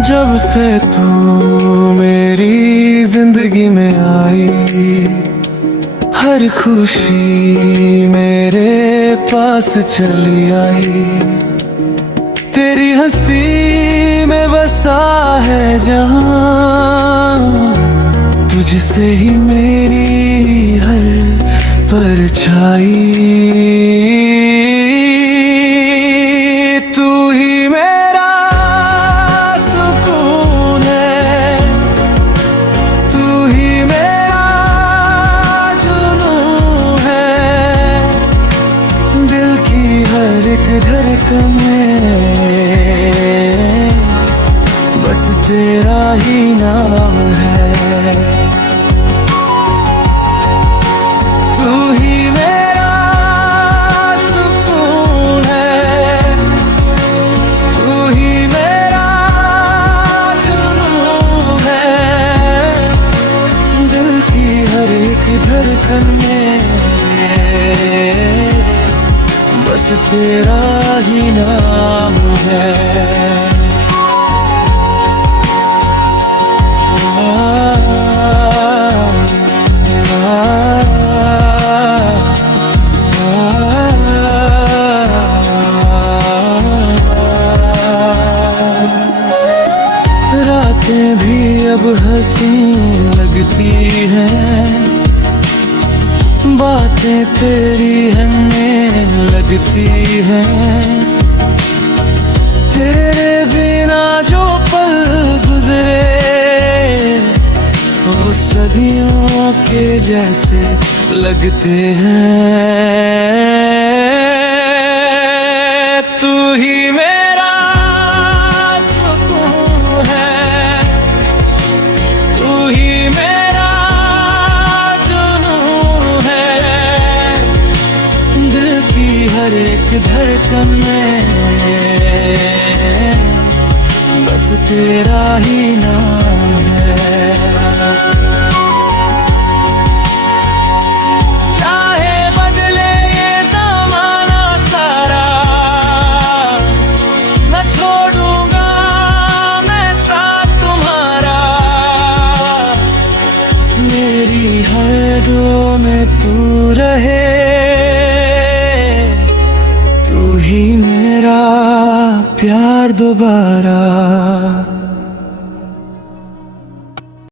जब से तू मेरी जिंदगी में आई, हर खुशी मेरे पास चली आई। तेरी हंसी में बसा है जहां, तुझसे ही मेरी हर परछाई। तू ही मेरा सुकून है, तू ही मेरा जुनून है। दिल की हर एक धड़कन में बस तेरा ही नाम है। तू ही मेरा सुकून है, तू ही मेरा जुनून है। दिल की हर एक धड़कन में बस तेरा ही नाम है। रातें भी अब हसीन लगती हैं, बातें तेरी हमें लगती हैं। तेरे बिना जो पल गुजरे वो सदियों के जैसे लगते हैं। तू ही मेरा सुकून है, तू ही मेरा जुनून है। दिल की हर एक धड़कन में बस तेरा ही नाम है। चाहे बदले ये ज़माना सारा, न छोड़ूंगा मैं साथ तुम्हारा। मेरी हर डोर में तू रहे, तू ही मेरा प्यार दोबारा।